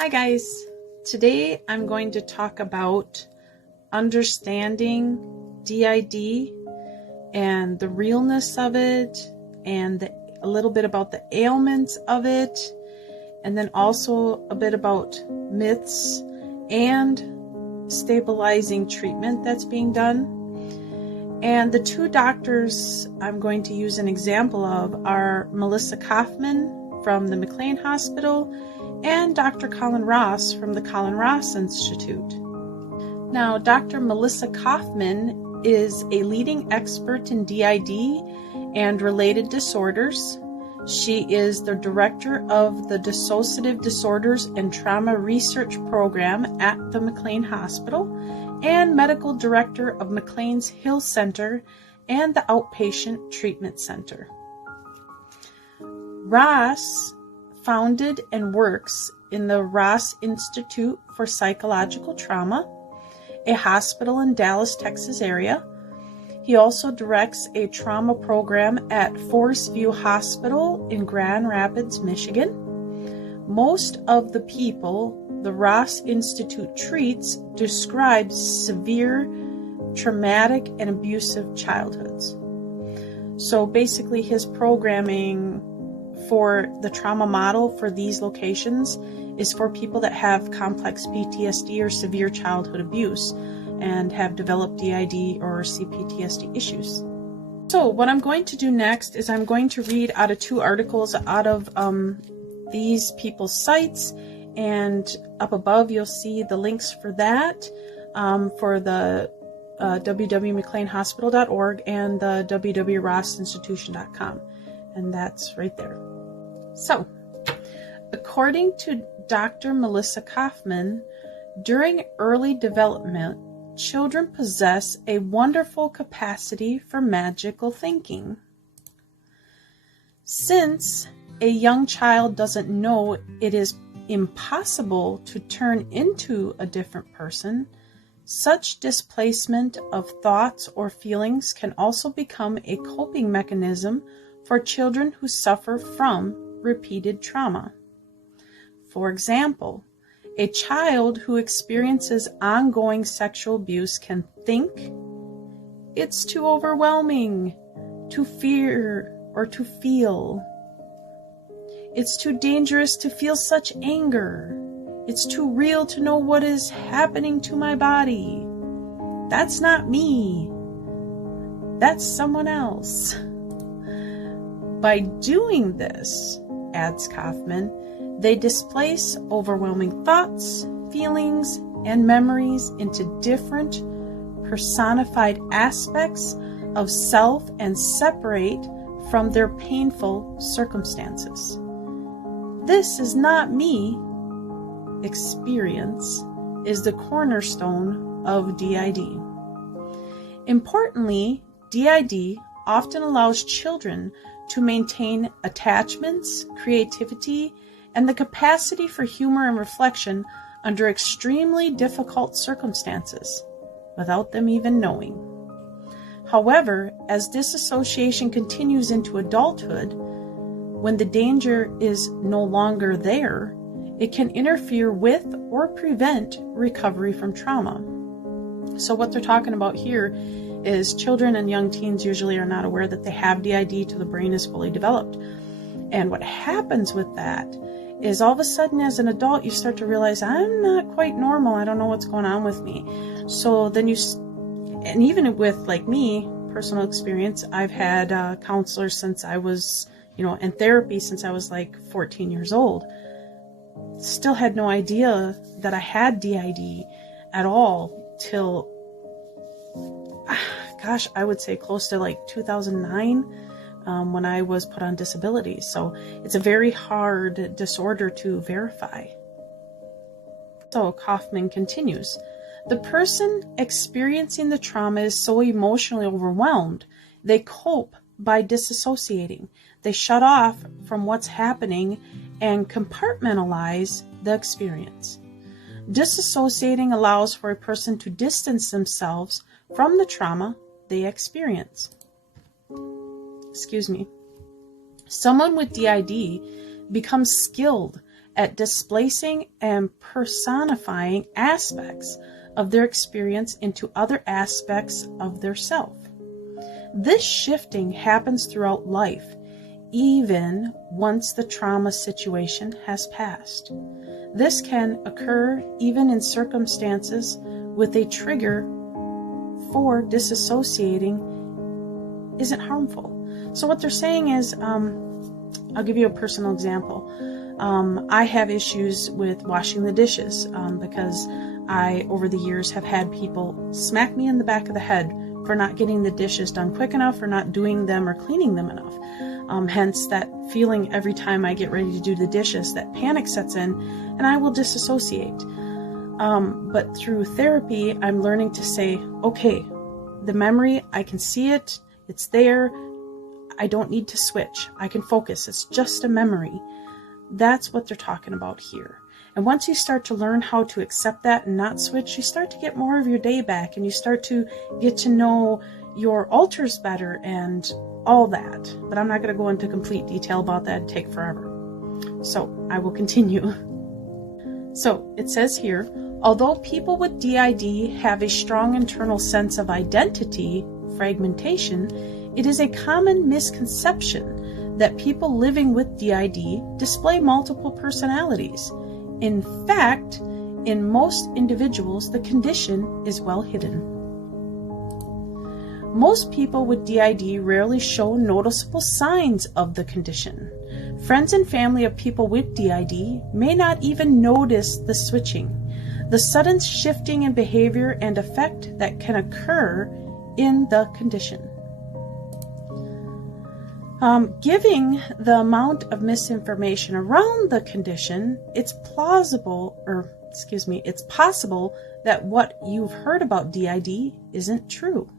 Hi guys, today I'm going to talk about understanding DID and the realness of it and a little bit about the ailments of it, and then also a bit about myths and stabilizing treatment that's being done. And the two doctors I'm going to use an example of are Millissa Koufman from the McLean Hospital and Dr. Colin Ross from the Colin Ross Institute. Now, Dr. Millissa Koufman is a leading expert in DID and related disorders. She is the director of the Dissociative Disorders and Trauma Research Program at the McLean Hospital and medical director of McLean's Hill Center and the Outpatient Treatment Center. Ross founded and works in the Ross Institute for Psychological Trauma, a hospital in Dallas, Texas area. He also directs a trauma program at Forest View Hospital in Grand Rapids, Michigan. Most of the people the Ross Institute treats describe severe traumatic and abusive childhoods. So basically his programming for the trauma model for these locations is for people that have complex PTSD or severe childhood abuse and have developed DID or CPTSD issues. So what I'm going to do next is I'm going to read out of two articles out of these people's sites, and up above you'll see the links for that, for the www.mcleanhospital.org and the www.rossinstitution.com, and that's right there. So, according to Dr. Millissa Koufman, during early development, children possess a wonderful capacity for magical thinking. Since a young child doesn't know it is impossible to turn into a different person, such displacement of thoughts or feelings can also become a coping mechanism for children who suffer from repeated trauma. For example, a child who experiences ongoing sexual abuse can think, "It's too overwhelming to fear or to feel. It's too dangerous to feel such anger. It's too real to know what is happening to my body. That's not me. That's someone else." By doing this, adds Koufman, they displace overwhelming thoughts, feelings, and memories into different personified aspects of self and separate from their painful circumstances. "This is not me" experience is the cornerstone of DID. Importantly, DID often allows children to maintain attachments, creativity, and the capacity for humor and reflection under extremely difficult circumstances, without them even knowing. However, as disassociation continues into adulthood, when the danger is no longer there, it can interfere with or prevent recovery from trauma. So what they're talking about here is children and young teens usually are not aware that they have DID till the brain is fully developed. And what happens with that is all of a sudden as an adult you start to realize, I'm not quite normal, I don't know what's going on with me. So then and even with like me, personal experience, I've had counselors since I was, and therapy since I was like 14 years old. Still had no idea that I had DID at all till I would say close to like 2009 when I was put on disability. So it's a very hard disorder to verify. So Koufman continues, the person experiencing the trauma is so emotionally overwhelmed, they cope by disassociating. They shut off from what's happening and compartmentalize the experience. Disassociating allows for a person to distance themselves from the trauma they experience. Someone with DID becomes skilled at displacing and personifying aspects of their experience into other aspects of their self. This shifting happens throughout life, even once the trauma situation has passed. This can occur even in circumstances with a trigger for disassociating isn't harmful. So what they're saying is, I'll give you a personal example. I have issues with washing the dishes because I, over the years, have had people smack me in the back of the head for not getting the dishes done quick enough or not doing them or cleaning them enough. Hence that feeling every time I get ready to do the dishes, that panic sets in and I will disassociate. But through therapy, I'm learning to say, okay, the memory, I can see it, it's there, I don't need to switch, I can focus, it's just a memory. That's what they're talking about here. And once you start to learn how to accept that and not switch, you start to get more of your day back and you start to get to know your alters better and all that. But I'm not going to go into complete detail about that, it'd take forever. So I will continue. So it says here, although people with DID have a strong internal sense of identity, fragmentation, it is a common misconception that people living with DID display multiple personalities. In fact, in most individuals, the condition is well hidden. Most people with DID rarely show noticeable signs of the condition. Friends and family of people with DID may not even notice the switching, the sudden shifting in behavior and effect that can occur in the condition. Giving the amount of misinformation around the condition, it's possible that what you've heard about DID isn't true.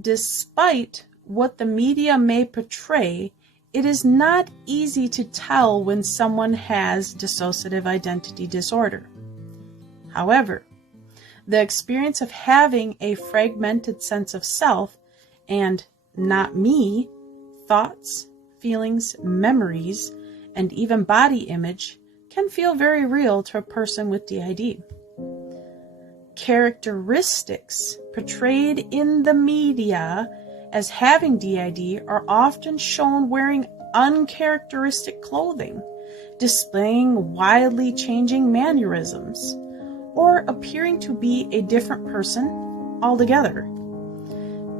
Despite what the media may portray, it is not easy to tell when someone has dissociative identity disorder. However, the experience of having a fragmented sense of self and not me, thoughts, feelings, memories, and even body image can feel very real to a person with DID. Characteristics portrayed in the media as having DID are often shown wearing uncharacteristic clothing, displaying wildly changing mannerisms, or appearing to be a different person altogether.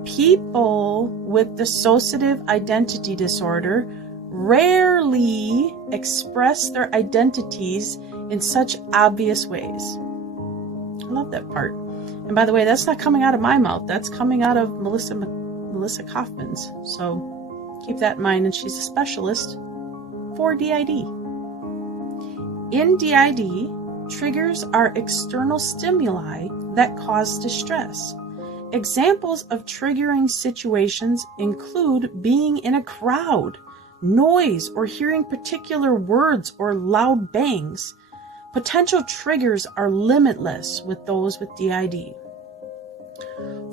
People with dissociative identity disorder rarely express their identities in such obvious ways. I love that part. And by the way, that's not coming out of my mouth. That's coming out of Millissa Koufman's. So keep that in mind. And she's a specialist for DID. In DID, triggers are external stimuli that cause distress. Examples of triggering situations include being in a crowd, noise, or hearing particular words or loud bangs. Potential triggers are limitless with those with DID.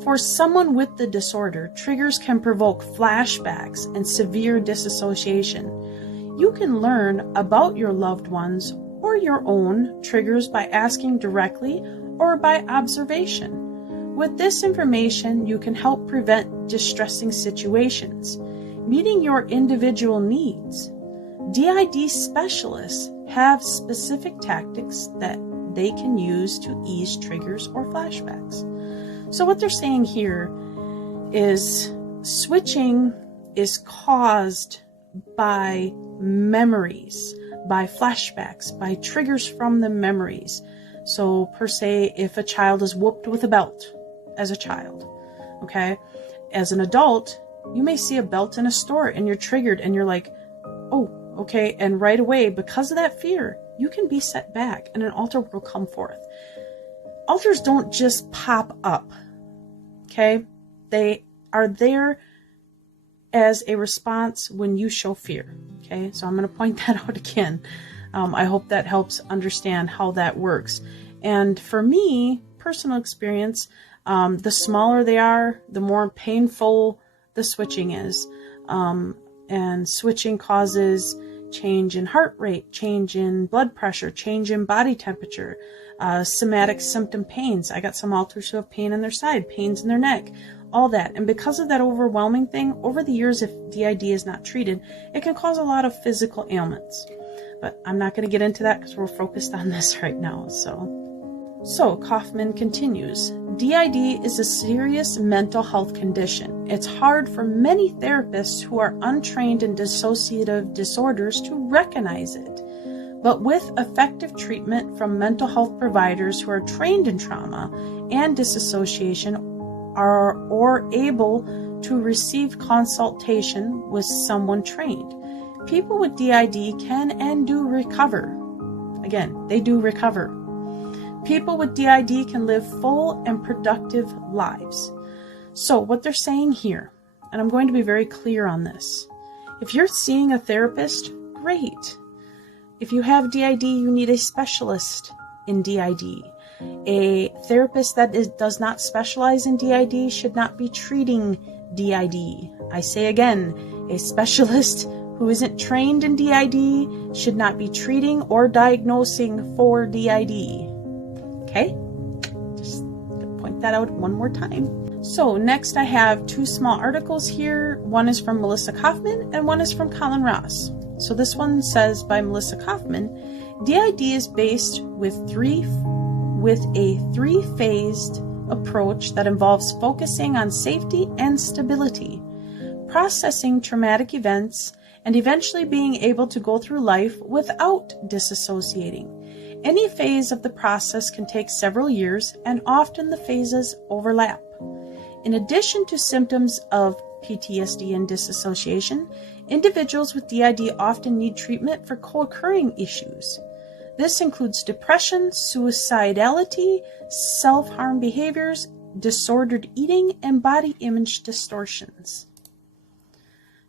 For someone with the disorder, triggers can provoke flashbacks and severe disassociation. You can learn about your loved ones or your own triggers by asking directly or by observation. With this information, you can help prevent distressing situations, meeting your individual needs. DID specialists have specific tactics that they can use to ease triggers or flashbacks. So what they're saying here is switching is caused by memories, by flashbacks, by triggers from the memories. So per se, if a child is whooped with a belt as a child, okay, as an adult, you may see a belt in a store and you're triggered and you're like, oh, okay, and right away, because of that fear, you can be set back and an alter will come forth. Alters don't just pop up, okay? They are there as a response when you show fear, okay? So I'm going to point that out again. I hope that helps understand how that works. And for me, personal experience, the smaller they are, the more painful the switching is. And switching causes change in heart rate, change in blood pressure, change in body temperature, somatic symptom pains. I got some alters who have pain in their side, pains in their neck, all that. And because of that overwhelming thing, over the years, if DID is not treated, it can cause a lot of physical ailments. But I'm not going to get into that because we're focused on this right now. So Koufman continues, DID is a serious mental health condition. It's hard for many therapists who are untrained in dissociative disorders to recognize it. But with effective treatment from mental health providers who are trained in trauma and disassociation or able to receive consultation with someone trained, people with DID can and do recover. Again, they do recover. People with DID can live full and productive lives. So what they're saying here, and I'm going to be very clear on this, if you're seeing a therapist, great. If you have DID, you need a specialist in DID. A therapist that does not specialize in DID should not be treating DID. I say again, a specialist who isn't trained in DID should not be treating or diagnosing for DID. Okay? Just point that out one more time. So next I have two small articles here. One is from Millissa Koufman and one is from Colin Ross. So this one says by Millissa Koufman, DID is based with a three-phased approach that involves focusing on safety and stability, processing traumatic events, and eventually being able to go through life without disassociating. Any phase of the process can take several years, and often the phases overlap. In addition to symptoms of PTSD and disassociation, individuals with DID often need treatment for co-occurring issues. This includes depression, suicidality, self-harm behaviors, disordered eating, and body image distortions.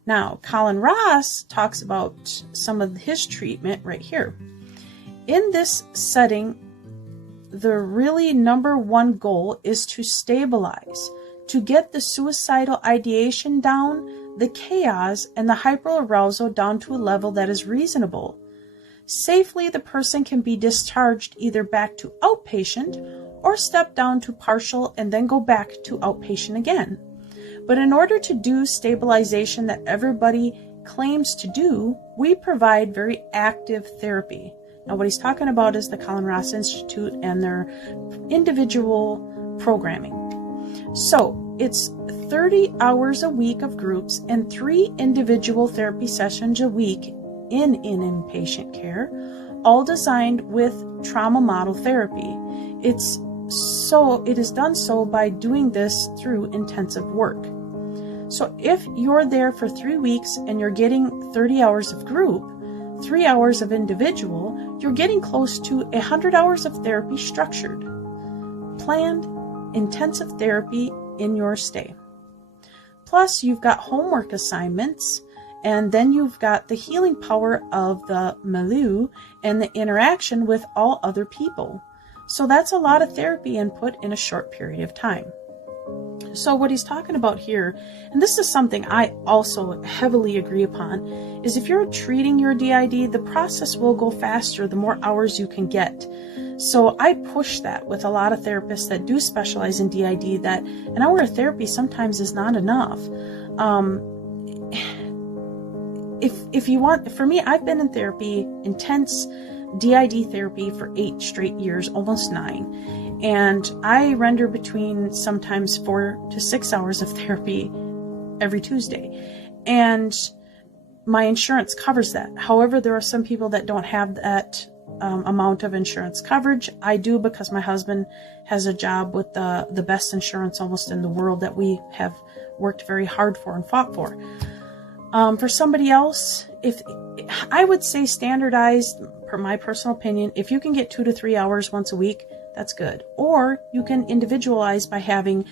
Now, Colin Ross talks about some of his treatment right here. In this setting, the really number one goal is to stabilize, to get the suicidal ideation down, the chaos, and the hyperarousal down to a level that is reasonable. Safely, the person can be discharged either back to outpatient or step down to partial and then go back to outpatient again. But in order to do stabilization that everybody claims to do, we provide very active therapy. Now, what he's talking about is the Colin Ross Institute and their individual programming. So it's 30 hours a week of groups and 3 individual therapy sessions a week in inpatient care, all designed with trauma model therapy. It is done so by doing this through intensive work. So if you're there for 3 weeks and you're getting 30 hours of group, 3 hours of individual, you're getting close to 100 hours of therapy structured, planned, intensive therapy in your stay. Plus, you've got homework assignments, and then you've got the healing power of the milieu and the interaction with all other people. So that's a lot of therapy input in a short period of time. So what he's talking about here, and this is something I also heavily agree upon, is if you're treating your DID, the process will go faster the more hours you can get. So I push that with a lot of therapists that do specialize in DID, that an hour of therapy sometimes is not enough. If you want, for me, I've been in therapy, intense DID therapy for 8 straight years, almost 9. And I render between sometimes 4 to 6 hours of therapy every Tuesday. And my insurance covers that. However, there are some people that don't have that amount of insurance coverage. I do, because my husband has a job with the best insurance almost in the world that we have worked very hard for and fought for. For somebody else, if I would say standardized, per my personal opinion, if you can get 2 to 3 hours once a week, that's good. Or you can individualize by having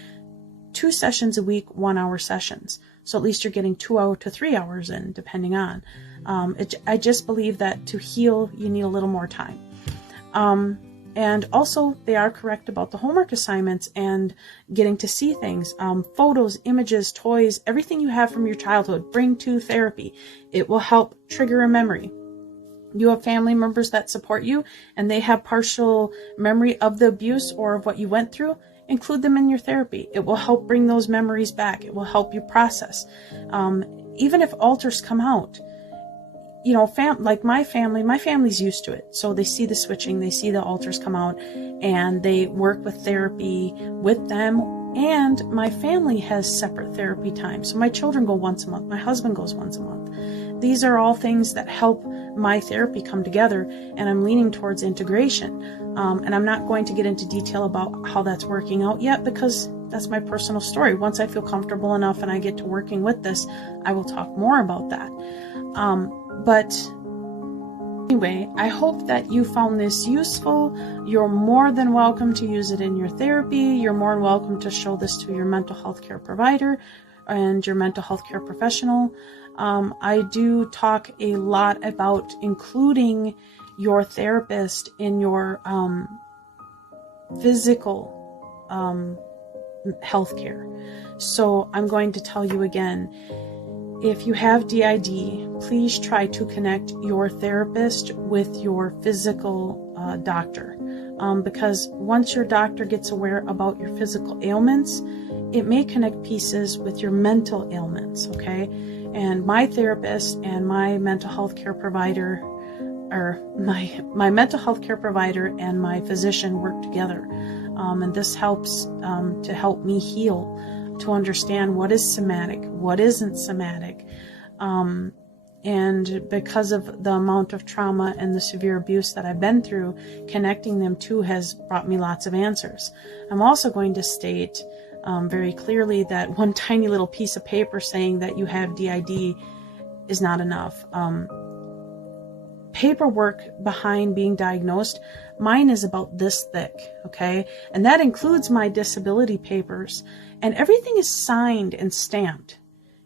2 sessions a week, 1-hour sessions. So at least you're getting 2 to 3 hours in, depending on. I just believe that to heal, you need a little more time. And also, they are correct about the homework assignments and getting to see things. Photos, images, toys, everything you have from your childhood, bring to therapy. It will help trigger a memory. You have family members that support you and they have partial memory of the abuse or of what you went through. Include them in your therapy. It will help bring those memories back. It will help you process. Even if alters come out, you know, like my family's used to it. So they see the switching, they see the alters come out, and they work with therapy with them. And my family has separate therapy time. So my children go once a month. My husband goes once a month. These are all things that help my therapy come together, and I'm leaning towards integration. And I'm not going to get into detail about how that's working out yet, because that's my personal story. Once I feel comfortable enough and I get to working with this, I will talk more about that. But anyway, I hope that you found this useful. You're more than welcome to use it in your therapy. You're more than welcome to show this to your mental health care provider and your mental health care professional. I do talk a lot about including your therapist in your physical health care. So I'm going to tell you again, if you have DID, please try to connect your therapist with your physical doctor. Because once your doctor gets aware about your physical ailments, it may connect pieces with your mental ailments, okay? And my therapist and my mental health care provider, or my mental health care provider and my physician work together. And this helps to help me heal, to understand what is somatic, what isn't somatic. And because of the amount of trauma and the severe abuse that I've been through, connecting them to has brought me lots of answers. I'm also going to state very clearly that one tiny little piece of paper saying that you have DID is not enough. Paperwork behind being diagnosed, mine is about this thick, okay? And that includes my disability papers. And everything is signed and stamped.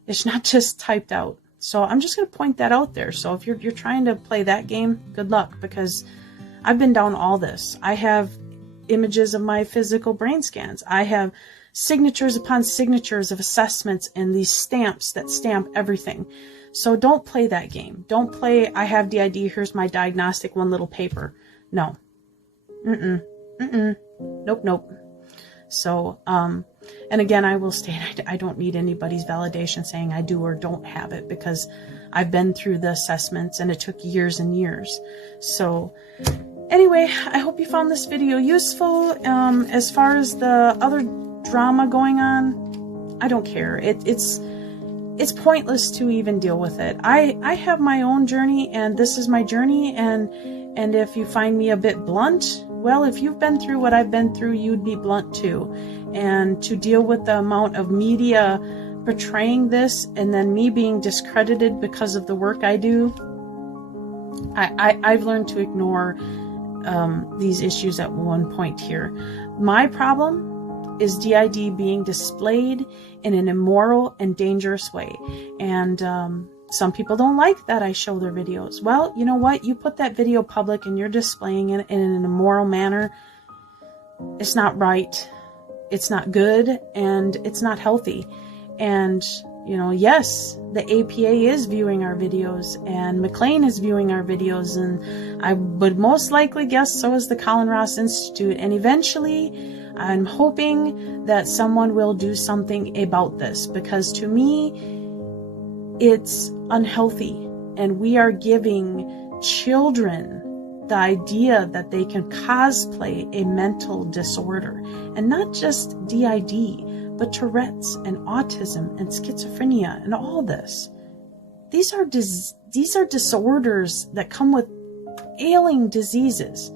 It's not just typed out. So I'm just going to point that out there. So if you're trying to play that game, good luck, because I've been down all this. I have images of my physical brain scans. I have signatures upon signatures of assessments and these stamps that stamp everything. So don't play that game. Don't play, I have DID, here's my diagnostic, one little paper. No. Nope. So, and again, I will state, I don't need anybody's validation saying I do or don't have it, because I've been through the assessments and it took years and years. So anyway, I hope you found this video useful. As far as the other drama going on, I don't care. It's pointless to even deal with it. I have my own journey, and this is my journey, and if you find me a bit blunt, well, if you've been through what I've been through, you'd be blunt too. And to deal with the amount of media portraying this and then me being discredited because of the work I do, I've learned to ignore these issues at one point here. My problem is DID being displayed in an immoral and dangerous way. And some people don't like that I show their videos. Well, you know what? You put that video public and you're displaying it in an immoral manner. It's not right. It's not good, and it's not healthy. And, you know, yes, the APA is viewing our videos, and McLean is viewing our videos, and I would most likely guess so is the Colin Ross Institute. And eventually, I'm hoping that someone will do something about this, because to me, it's unhealthy, and we are giving children the idea that they can cosplay a mental disorder, and not just DID, but Tourette's and autism and schizophrenia and all this. These are disorders that come with ailing diseases.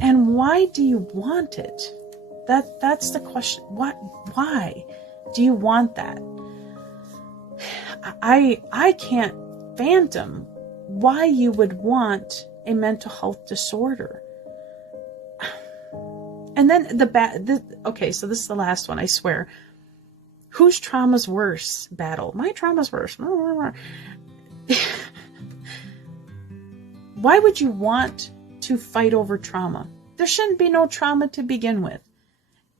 And why do you want it? That's the question. Why do you want that? I can't fathom why you would want a mental health disorder. And then okay, so this is the last one, I swear. Whose trauma's worse? Battle. My trauma's worse. Why would you want to fight over trauma. There shouldn't be no trauma to begin with.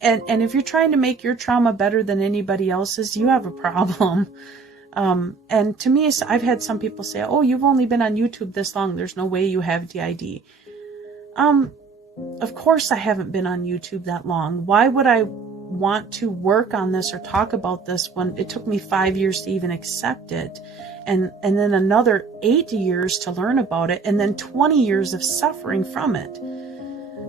And if you're trying to make your trauma better than anybody else's, you have a problem. And to me, I've had some people say, oh, you've only been on YouTube this long. There's no way you have DID. Of course I haven't been on YouTube that long. Why would I want to work on this or talk about this when it took me 5 years to even accept it? And then another 8 years to learn about it, and then 20 years of suffering from it.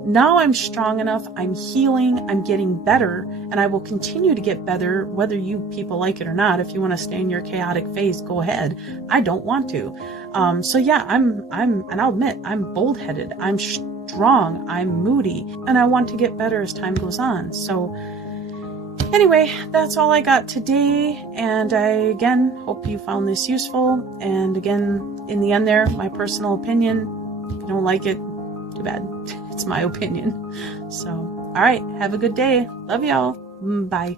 Now I'm strong enough, I'm healing, I'm getting better, and I will continue to get better whether you people like it or not. If you want to stay in your chaotic phase, go ahead. I don't want to. So yeah, and I'll admit, I'm bullheaded, I'm strong, I'm moody, and I want to get better as time goes on. So anyway, that's all I got today, and I again hope you found this useful. And again, in the end there, my personal opinion, if you don't like it, too bad. It's my opinion. So, all right, have a good day. Love y'all. Bye.